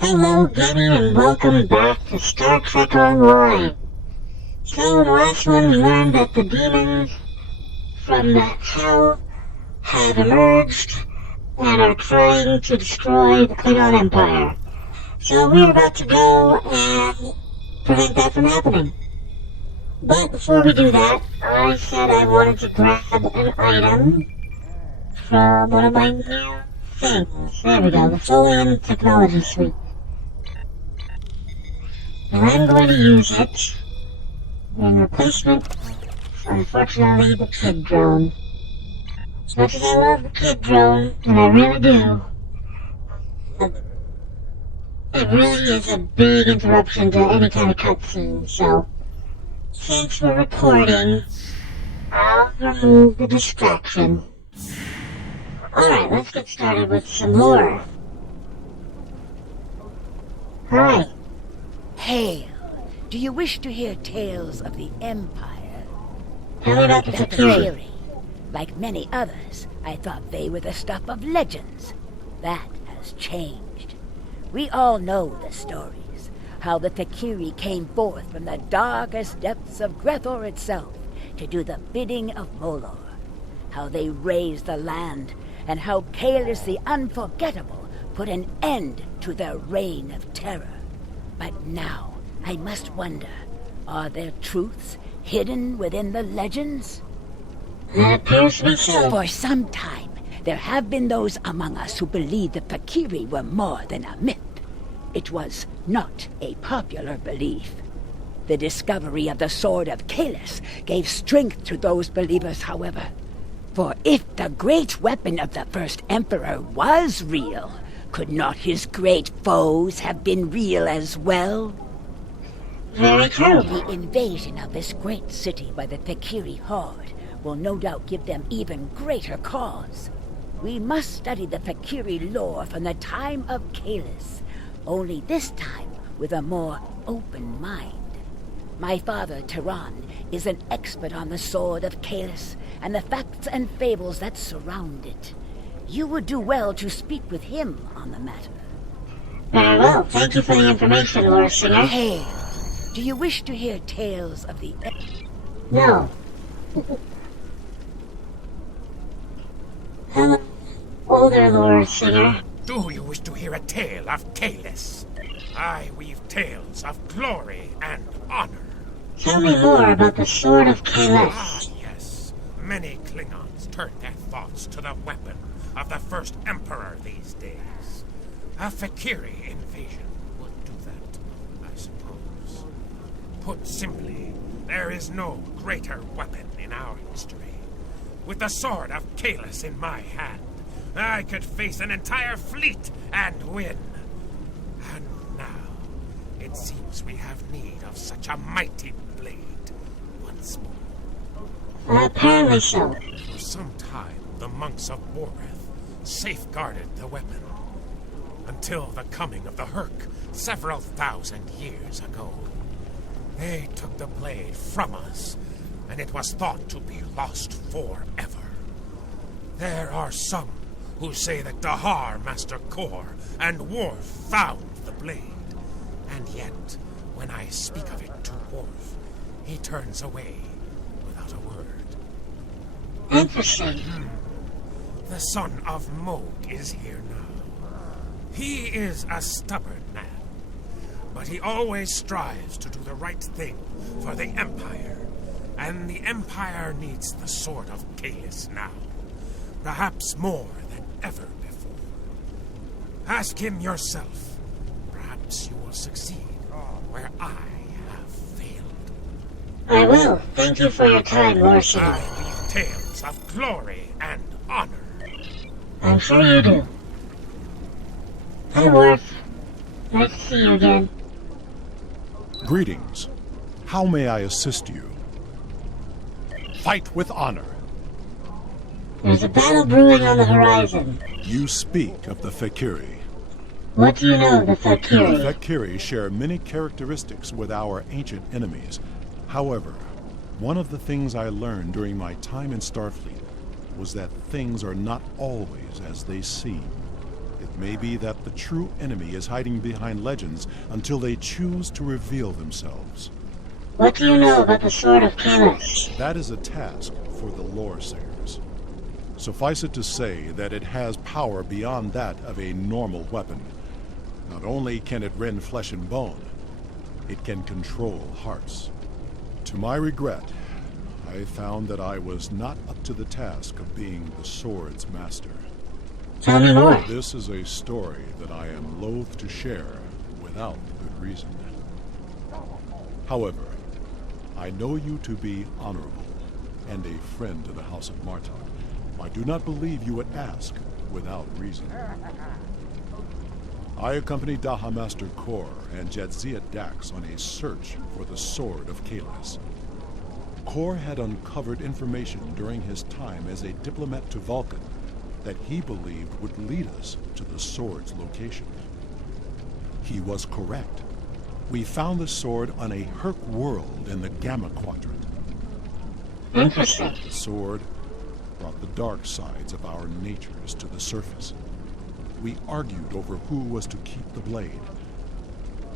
Hello, Getty, and welcome back to Star Trek Online. So, in the last one we learned that the demons from that hell have emerged and are trying to destroy the Klingon Empire. So we're about to go and prevent that from happening. But before we do that, I said I wanted to grab an item from one of my new things. There we go, the Folian Technology Suite. And I'm going to use it in replacement for, unfortunately, the kid drone. As much as I love the kid drone, and I really do, it really is a big interruption to any kind of cutscene, so since we're recording, I'll remove the distraction. Alright, let's get started with some lore. Hi. Hail! Do you wish to hear tales of the Empire? Tell me about the Fakiri. Like many others, I thought they were the stuff of legends. That has changed. We all know the stories. How the Fakiri came forth from the darkest depths of Grethor itself to do the bidding of Molor. How they raised the land, and how Kahless the Unforgettable put an end to their reign of terror. But now, I must wonder, are there truths hidden within the legends? It appears to be so. For some time, there have been those among us who believe the Fakiri were more than a myth. It was not a popular belief. The discovery of the Sword of Kahless gave strength to those believers, however. For if the great weapon of the first Emperor was real, could not his great foes have been real as well? Very true. The invasion of this great city by the Fakiri horde will no doubt give them even greater cause. We must study the Fakiri lore from the time of Kahless, only this time with a more open mind. My father, Tehran, is an expert on the Sword of Kahless and the facts and fables that surround it. You would do well to speak with him on the matter. Very well. Thank you for the information, Lord Singer. Hey, do you wish to hear tales of the... No. Hello, older Lord Singer. Do you wish to hear a tale of Kahless? I weave tales of glory and honor. Tell me more about the Sword of Ah, Kahless. yes. Many Klingons turn their thoughts to the weapon of the first Emperor these days. A Fakiri invasion would do that, I suppose. Put simply, there is no greater weapon in our history. With the Sword of Kahless in my hand, I could face an entire fleet and win. And now, it seems we have need of such a mighty blade once more. Apparently so. For some time, the monks of Boreth safeguarded the weapon, until the coming of the Herc several thousand years ago. They took the blade from us, and it was thought to be lost forever. There are some who say that Dahar, Master Kor, and Worf found the blade, and yet, when I speak of it to Worf, he turns away without a word. Interesting. The son of Mog is here now. He is a stubborn man, but he always strives to do the right thing for the Empire, and the Empire needs the Sword of Kahless now, perhaps more than ever before. Ask him yourself. Perhaps you will succeed where I have failed. I will. Thank you for your time, Lord Singer. I weave tales of glory and honor. I'm sure you do. Hi, Worf. Nice to see you again. Greetings. How may I assist you? Fight with honor. There's a battle brewing on the horizon. You speak of the Fakiri. What do you know of the The Fakiri? Fakiri share many characteristics with our ancient enemies. However, one of the things I learned during my time in Starfleet was that things are not always as they seem. It may be that the true enemy is hiding behind legends until they choose to reveal themselves. What do you know about the Sword of Kahless? That is a task for the lore singers. Suffice it to say that it has power beyond that of a normal weapon. Not only can it rend flesh and bone, it can control hearts. To my regret, I found that I was not up to the task of being the sword's master. Tell me more. This is a story that I am loath to share without good reason. However, I know you to be honorable and a friend to the House of Martok. I do not believe you would ask without reason. I accompanied Daha Master Kor and Jadzia Dax on a search for the Sword of Kahless. Kor had uncovered information during his time as a diplomat to Vulcan that he believed would lead us to the sword's location. He was correct. We found the sword on a Herc world in the Gamma Quadrant. Interesting. The sword brought the dark sides of our natures to the surface. We argued over who was to keep the blade.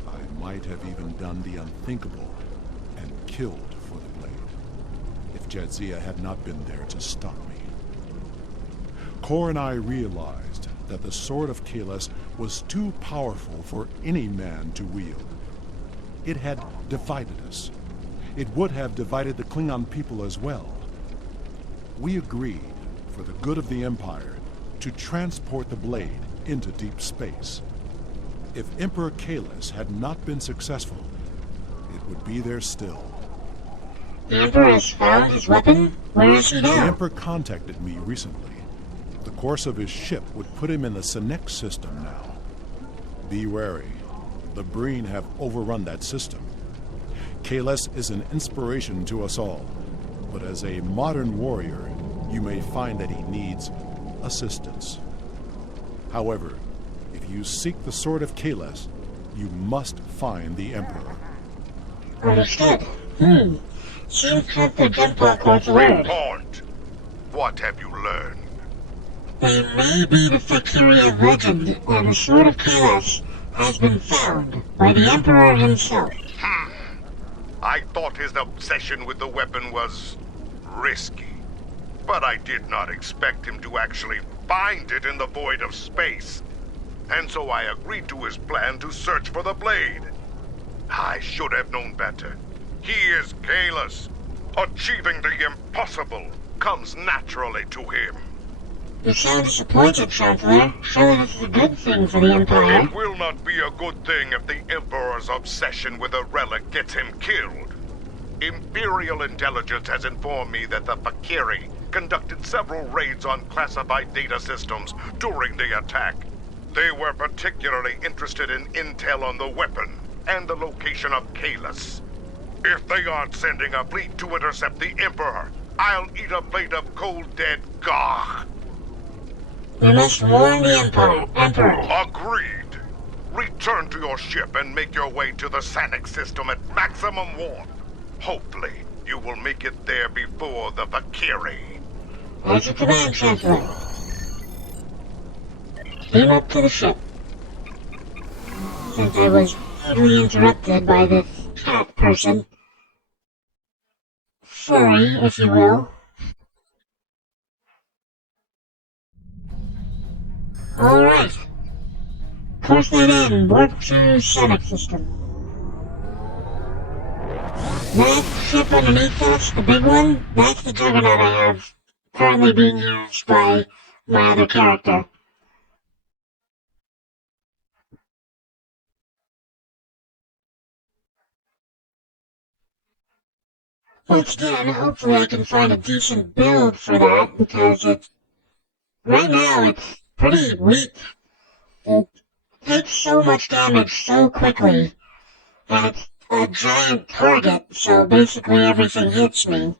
I might have even done the unthinkable and killed for the blade, if Jadzia had not been there to stop me. Kor and I realized that the Sword of Kahless was too powerful for any man to wield. It had divided us. It would have divided the Klingon people as well. We agreed, for the good of the Empire, to transport the blade into deep space. If Emperor Kahless had not been successful, it would be there still. The Emperor has found his weapon? Where is he The now? Emperor contacted me recently. The course of his ship would put him in the Senex system now. Be wary. The Breen have overrun that system. Kahless is an inspiration to us all, but as a modern warrior, you may find that he needs assistance. However, if you seek the Sword of Kahless, you must find the Emperor. Understood. Seems that the Jumper quite word. Halt! What have you learned? They may be the Fakiri legend, and the Sword of Kahless has been found by the Emperor himself. I thought his obsession with the weapon was risky, but I did not expect him to actually find it in the void of space. And so I agreed to his plan to search for the blade. I should have known better. He is Kahless. Achieving the impossible comes naturally to him. You sound disappointed, Chancellor. Surely this is a good thing for the Empire. It will not be a good thing if the Emperor's obsession with a relic gets him killed. Imperial intelligence has informed me that the Fakiri conducted several raids on classified data systems during the attack. They were particularly interested in intel on the weapon and the location of Kahless. If they aren't sending a fleet to intercept the Emperor, I'll eat a plate of cold dead gagh. We must warn the Emperor. Agreed. Return to your ship and make your way to the Sanic system at maximum warp. Hopefully, you will make it there before the Fakiri. As you command, Chancellor. Beam up to the ship. Since I was rudely interrupted by this cat person. Furry, if you will. Alright. Course that in, warp to Sonic system. That ship underneath us, the big one, that's the Juggernaut I have currently being used by my other character. Once again, hopefully I can find a decent build for that, because right now it's pretty weak. It takes so much damage so quickly, and it's a giant target, so basically everything hits me.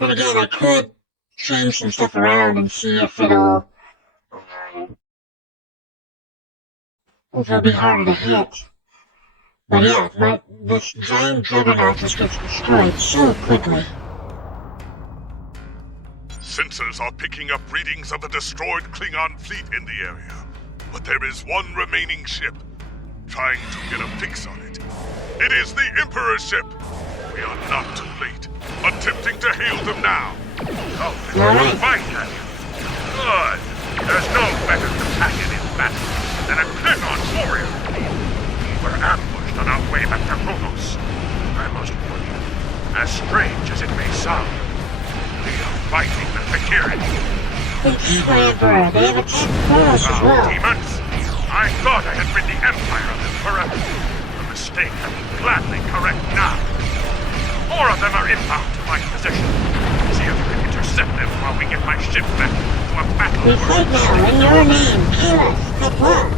And again, I could change some stuff around and see if it'll be harder to hit. But yeah, this giant Juggernaut just gets destroyed so quickly. Sensors are picking up readings of the destroyed Klingon fleet in the area. But there is one remaining ship. Trying to get a fix on it. It is the Emperor's ship. We are not too late. Attempting to hail them now. Oh, we'll find them. Good. There's no better companion in battle than a Klingon warrior. We were ambushed on our way back to Kronos. I must warn you, as strange as it may sound, we are fighting the Fakiri. It's Emperor. They have attacked Kronos as well. Demons! I thought I had rid the Empire of them forever. A mistake I will gladly correct now. 4 of them are inbound to my position. See if you can intercept them while we get my ship back to a battle. We fight now in your name, Kahless. Good luck.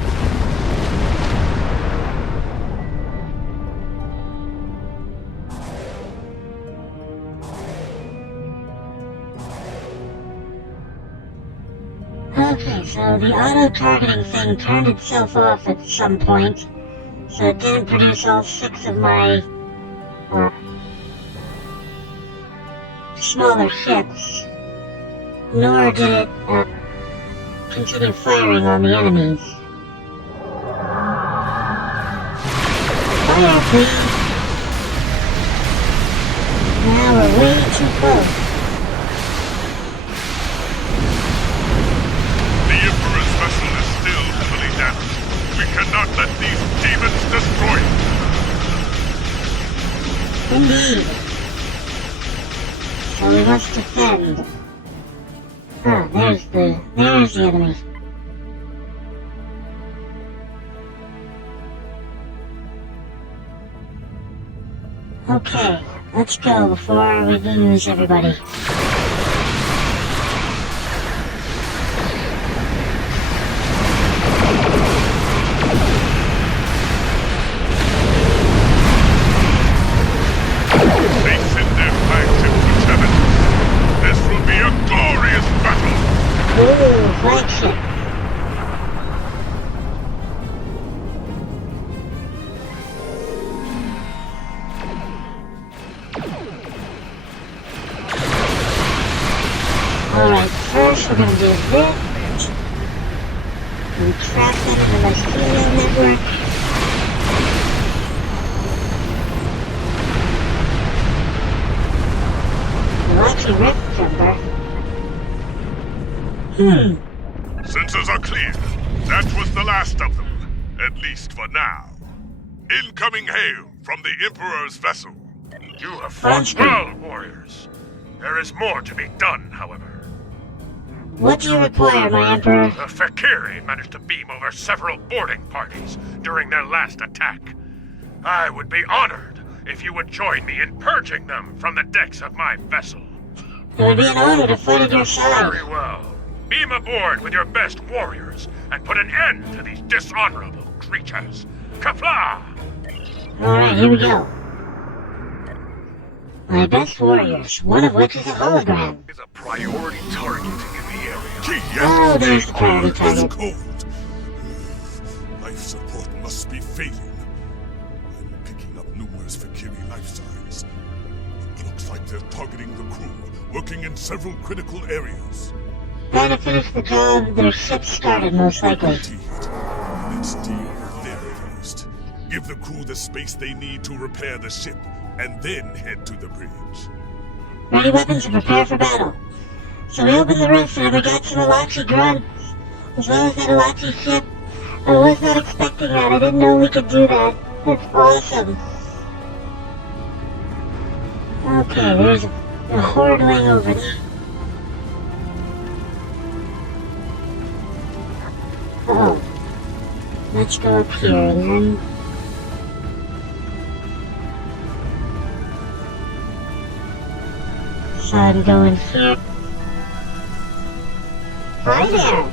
Okay, so the auto-targeting thing turned itself off at some point, so it didn't produce all 6 of my, smaller ships, nor did it, continue firing on the enemies. Fire, please! Now we're way too close. We cannot let these demons destroy it! Indeed. So we must defend. Oh, there's the enemy. Okay, let's go before we lose everybody. Flagship. Alright, first we're gonna do this. We track them in the Mysterio network. Lucky Rift Jumper. Sensors are clear. That was the last of them. At least for now. Incoming hail from the Emperor's vessel. You have fought well, warriors. There is more to be done, however. What do you require, my Emperor? The Fakiri managed to beam over several boarding parties during their last attack. I would be honored if you would join me in purging them from the decks of my vessel. It would be an honor to fight at your side. Very well. Beam aboard with your best warriors and put an end to these dishonorable creatures. Kapla! Alright, here we go. My best warriors, one of which is a hologram. Is a priority target in the area. Oh, there's the priority It's target. cold. Life support must be failing. I'm picking up numerous Fakiri life signs. It looks like they're targeting the crew, working in several critical areas. Trying to finish the job, their ship started most likely. Indeed. Let's deal with them first. Give the crew the space they need to repair the ship, and then head to the bridge. Ready weapons and prepare for battle. So we open the roof and we got some Alachi grunts, as well as that Alachi ship. I was not expecting that, I didn't know we could do that. That's awesome. Okay, there's a horde wing over there. Oh. Let's go up here and then... So I'm going here. Hi there!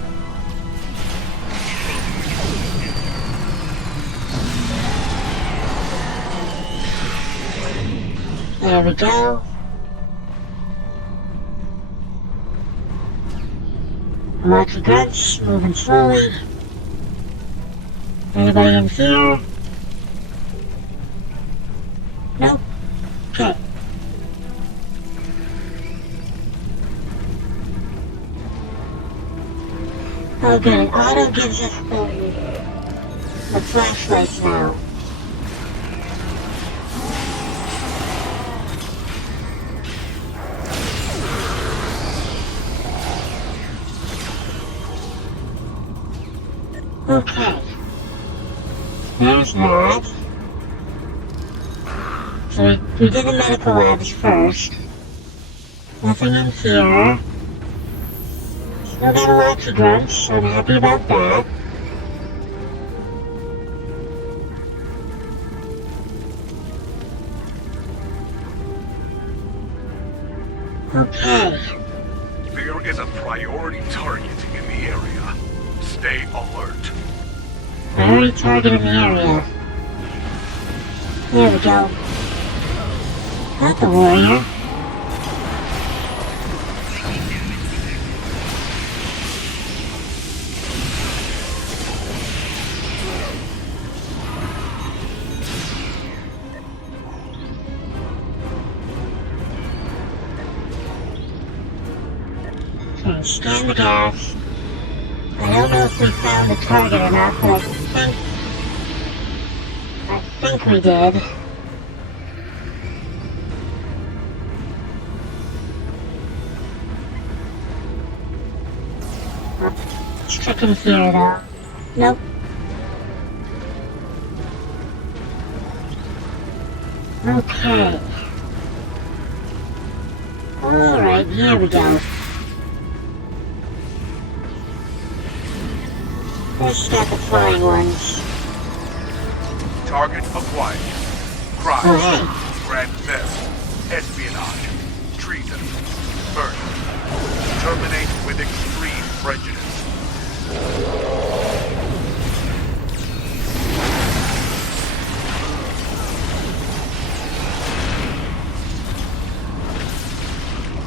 There we go. Lots of guns, moving slowly. Anybody in here? Nope. Okay. Oh good, auto gives us the flashlights now. Okay. There's that. So we did the medical labs first. Nothing in here. Still got a lot to drugs, so I'm happy about that. Okay. There is a priority target in the area. Stay alert. Priority target in the area. There we go. Not the warrior. Okay, scan the gas. I don't know if we found the target or not, but I think we did. Let's check in here though. Nope. Okay. Alright, here we go. First got the flying ones. Target acquired. Crime. Oh, hey. Grand theft. Espionage. Treason. Murder. Terminate with extreme prejudice.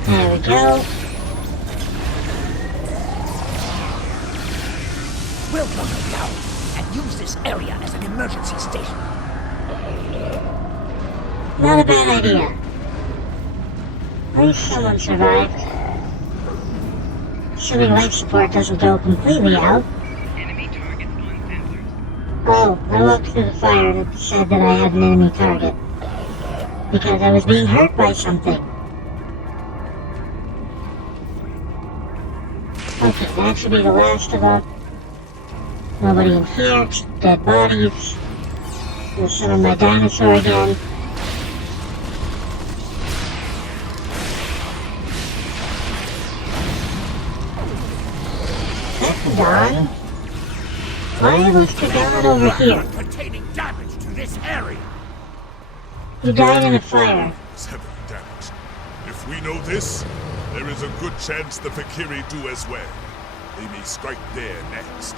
There we go. We'll lock it down and use this area as an emergency station. Not a bad idea. At least someone survived. Assuming life support doesn't go completely out. Enemy targets on sensors. Oh, I walked through the fire and it said that I had an enemy target. Because I was being hurt by something. Okay, that should be the last of them. Nobody in here, just dead bodies. Gonna summon my dinosaur again. That's done. Why was Kahless over here? Containing damage to this area. He died in a fire. 7 damage. If we know this, there is a good chance the Fakiri do as well. They may strike there next.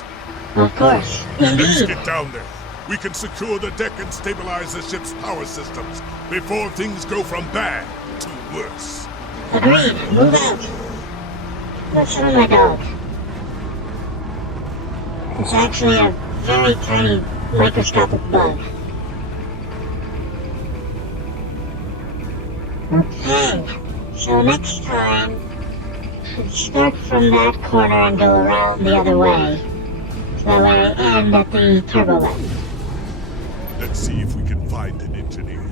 Of course. Let's Indeed. get down there. We can secure the deck and stabilize the ship's power systems before things go from bad to worse. Agreed. Move out. Listen to my dog. It's actually a very tiny microscopic bug. Okay. So next time, should start from that corner and go around the other way. So that way I end at the turbo light. Let's see if we can find an engineer.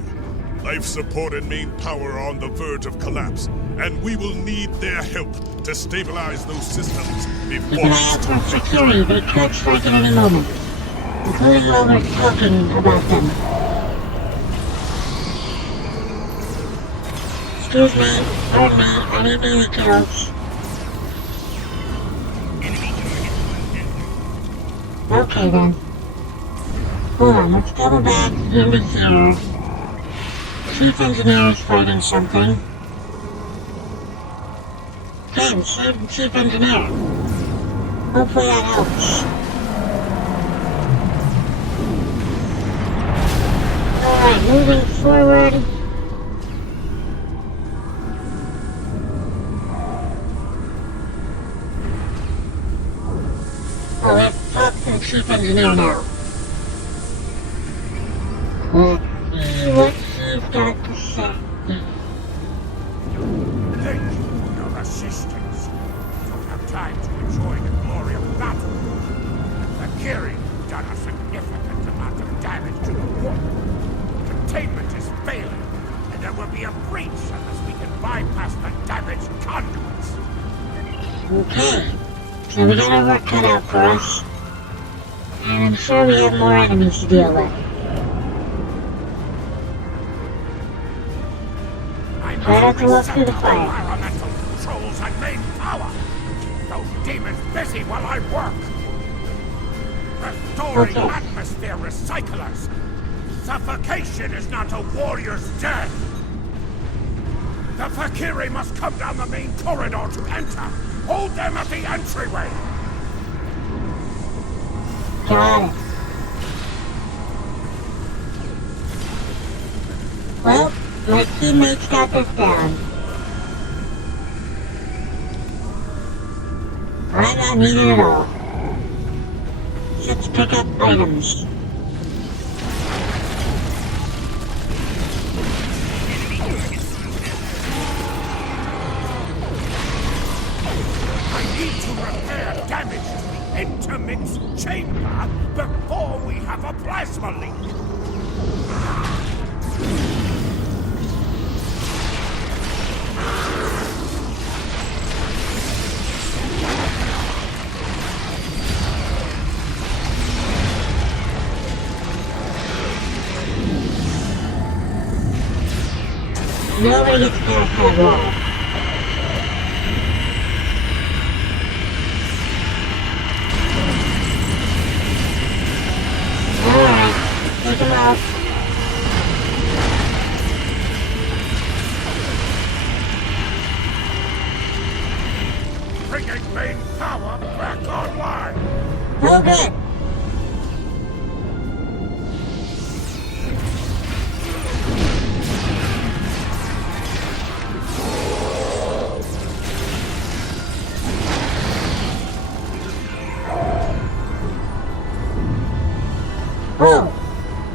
Life support and main power are on the verge of collapse, and we will need their help to stabilize those systems Keep before an eye out for security. They could strike at any moment. Including while we're talking about them. Excuse me. Pardon me. I need melee kills. Enemy targets on sensors. Okay then. Hold on, let's double back into here. Chief Engineer is fighting something. Okay, we saved the Chief Engineer. Hopefully that helps. Alright, moving forward. Oh, we have to talk to the Chief Engineer now. Let's see what he's got to say. Thank you for your assistance. I don't have time to enjoy the glory of battle. Okay, so we got our work cut out for us. And I'm sure we have more enemies to deal with. Try not to walk through the fire. Environmental controls and main power. Those demons busy while I work. Restoring Okay. atmosphere recyclers. Suffocation is not a warrior's death. The Fakiri must come down the main corridor to enter. Hold them at the entryway. Got it. Well, my teammates got this down. I'm not needed at all. Let's pick up items. I need to repair damage to the intermix chamber before we have a plasma leak. Nobody gets past that wall. Alright, take him out. Bringing main power back online. Oh good. Whoa!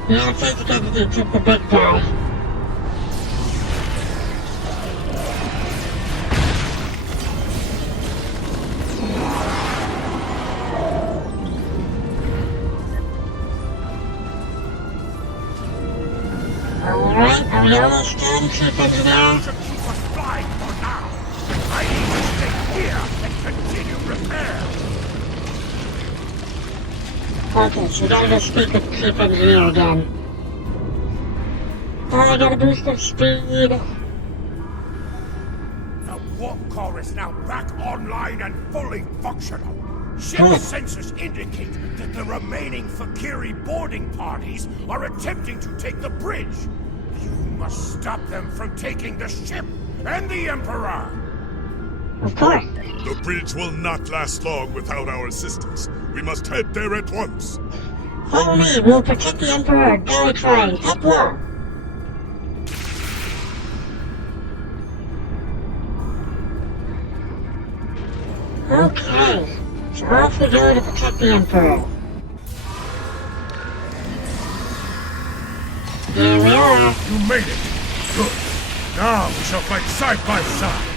Now it's time to get to the big guy. Alright, are we almost done, Chief Engineer? Should keep us flying for now. I need to stay here and continue repair. Okay, so we gotta go speak with Chief Engineer again. I got a boost of speed. The warp core is now back online and fully functional. Ship Good. sensors indicate that the remaining Fakiri boarding parties are attempting to take the bridge. You must stop them from taking the ship and the Emperor. Of course. The bridge will not last long without our assistance. We must head there at once. Follow me, we'll protect the Emperor. Galley trying, up low. Okay, so off we go to protect the Emperor. Here we are. You made it. Good. Now we shall fight side by side.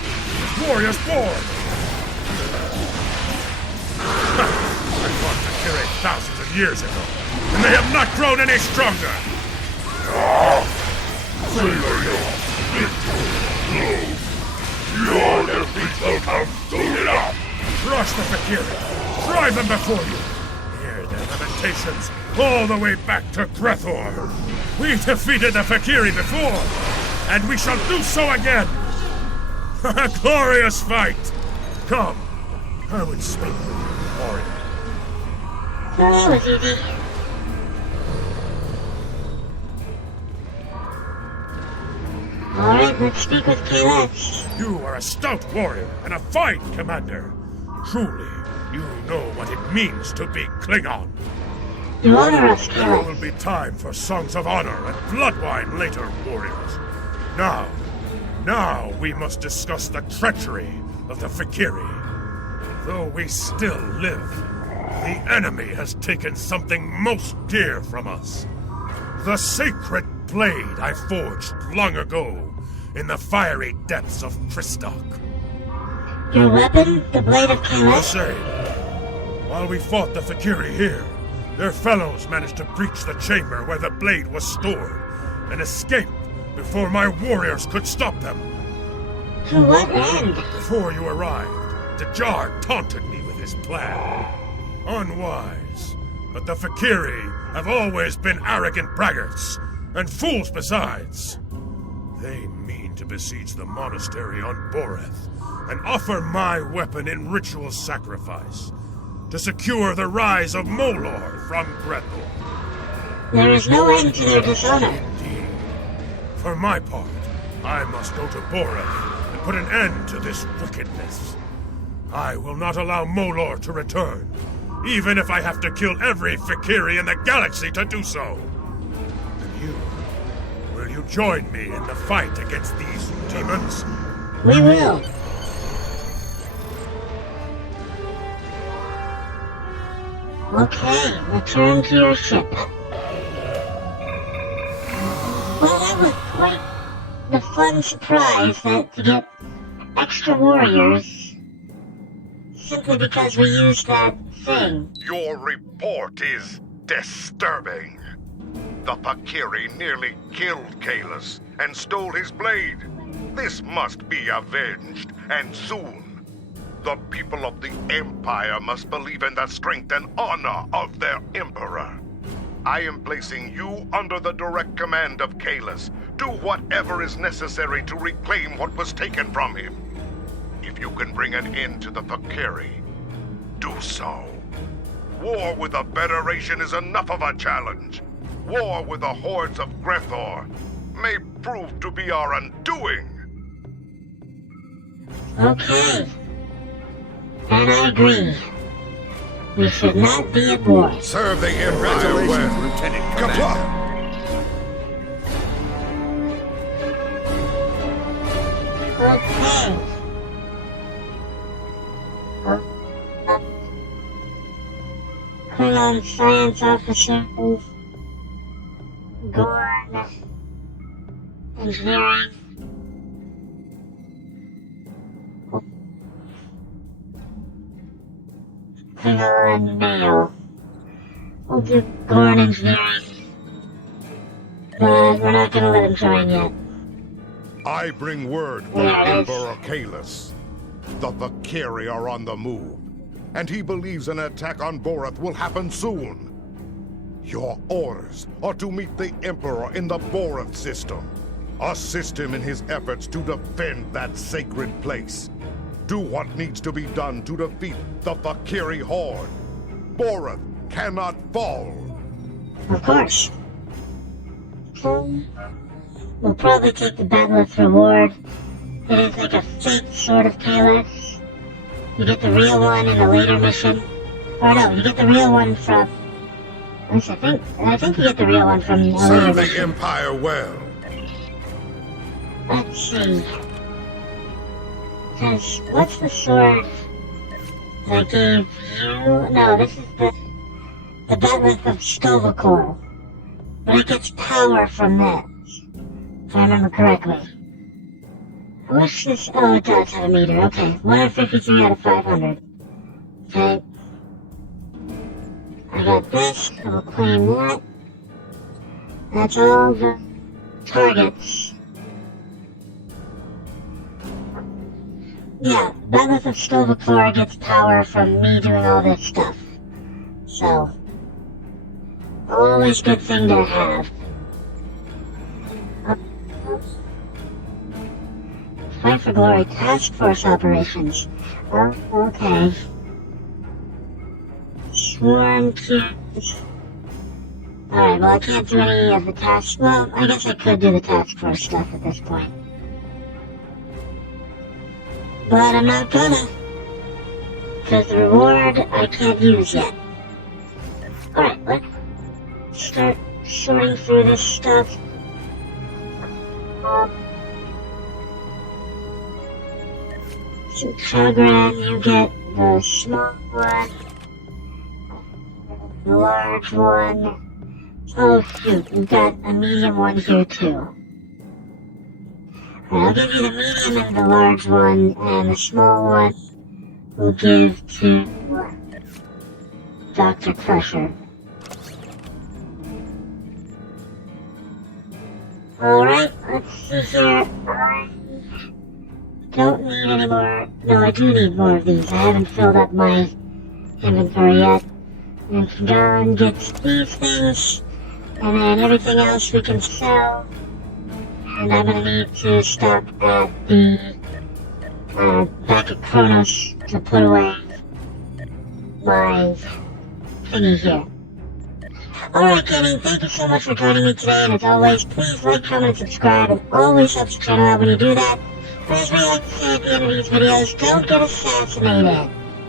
As warriors born. I fought Fakiri thousands of years ago, and they have not grown any stronger. Your defeat will come soon enough. Crush the Fakiri. Drive them before you. Hear their lamentations all the way back to Grethor. We defeated the Fakiri before, and we shall do so again. A glorious fight. Come, I would speak with you, warrior. Oh, that was easy. Alright, let's speak with Kahless. You are a stout warrior and a fine commander. Truly, you know what it means to be Klingon. You honor us, There will Kahless. be time for songs of honor and blood wine later, warriors. Now we must discuss the treachery of the Fakiri. Though we still live, the enemy has taken something most dear from us. The sacred blade I forged long ago in the fiery depths of Christok. Your weapon, the blade of The Kahless? same. While we fought the Fakiri here, their fellows managed to breach the chamber where the blade was stored and escape before my warriors could stop them. To what end? Before you arrived, the Jar taunted me with his plan. Unwise. But the Fakiri have always been arrogant braggarts, and fools besides. They mean to besiege the monastery on Boreth, and offer my weapon in ritual sacrifice, to secure the rise of Molor from Grethel. There is no end to their dishonor. Indeed. For my part, I must go to Boreth and put an end to this wickedness. I will not allow Molor to return, even if I have to kill every Fakiri in the galaxy to do so. And you, will you join me in the fight against these demons? We will. Okay, return to your ship. Well, that was quite the fun surprise that to get extra warriors simply because we used that thing. Your report is disturbing. The Fakiri nearly killed Kahless and stole his blade. This must be avenged, and soon. The people of the Empire must believe in the strength and honor of their Emperor. I am placing you under the direct command of Kahless. Do whatever is necessary to reclaim what was taken from him. If you can bring an end to the Fakiri, do so. War with the Federation is enough of a challenge. War with the hordes of Grethor may prove to be our undoing. Okay. And I agree. We should not be at war. Serve the Empire well. Lieutenant Commander. Okay. Klingon Science Officer Gorn Engineering. Klingon Male. We'll do Gorn Engineering. But we're not gonna let him join yet. I bring word from Emperor Kahless. The Fakiri are on the move, and he believes an attack on Boreth will happen soon. Your orders are to meet the Emperor in the Boreth system. Assist him in his efforts to defend that sacred place. Do what needs to be done to defeat the Fakiri horde. Boreth cannot fall. Of course. We'll probably take the Battleth reward. It is like a fake sort of Kahless. You get the real one in a later mission. Or no, you get the real one from... I think you get the real one from a later Serve the mission. Empire well. Let's see. Because what's the sword that gave you... No, this is the Battleth of Stovacor. But it gets power from that, if I remember correctly. What's this? Oh, it does have a meter. Okay, 153 out of 500. Okay. I got this. I will claim that. That's all the targets. Yeah, Battleth of Stovacor gets power from me doing all this stuff. So, always good thing to have. Fight for Glory Task Force Operations. Oh, okay. Swarm Cubes. Alright, well I can't do any of the tasks. Well, I guess I could do the task force stuff at this point. But I'm not gonna. Because the reward I can't use yet. Alright, let's start sorting through this stuff. So Chagrin, you get the small one, the large one. Oh shoot, you've got a medium one here too. I'll give you the medium and the large one, and the small one we'll give to Dr. Crusher. Alright, let's see here. I don't need any more. No, I do need more of these. I haven't filled up my inventory yet. And John gets these things, and then everything else we can sell. And I'm gonna need to stop at the back at Kronos to put away my thingy here. Alright, gaming, thank you so much for joining me today, and as always, please like, comment, subscribe. It always helps the channel out when you do that. But as we like to say at the end of these videos, don't get assassinated.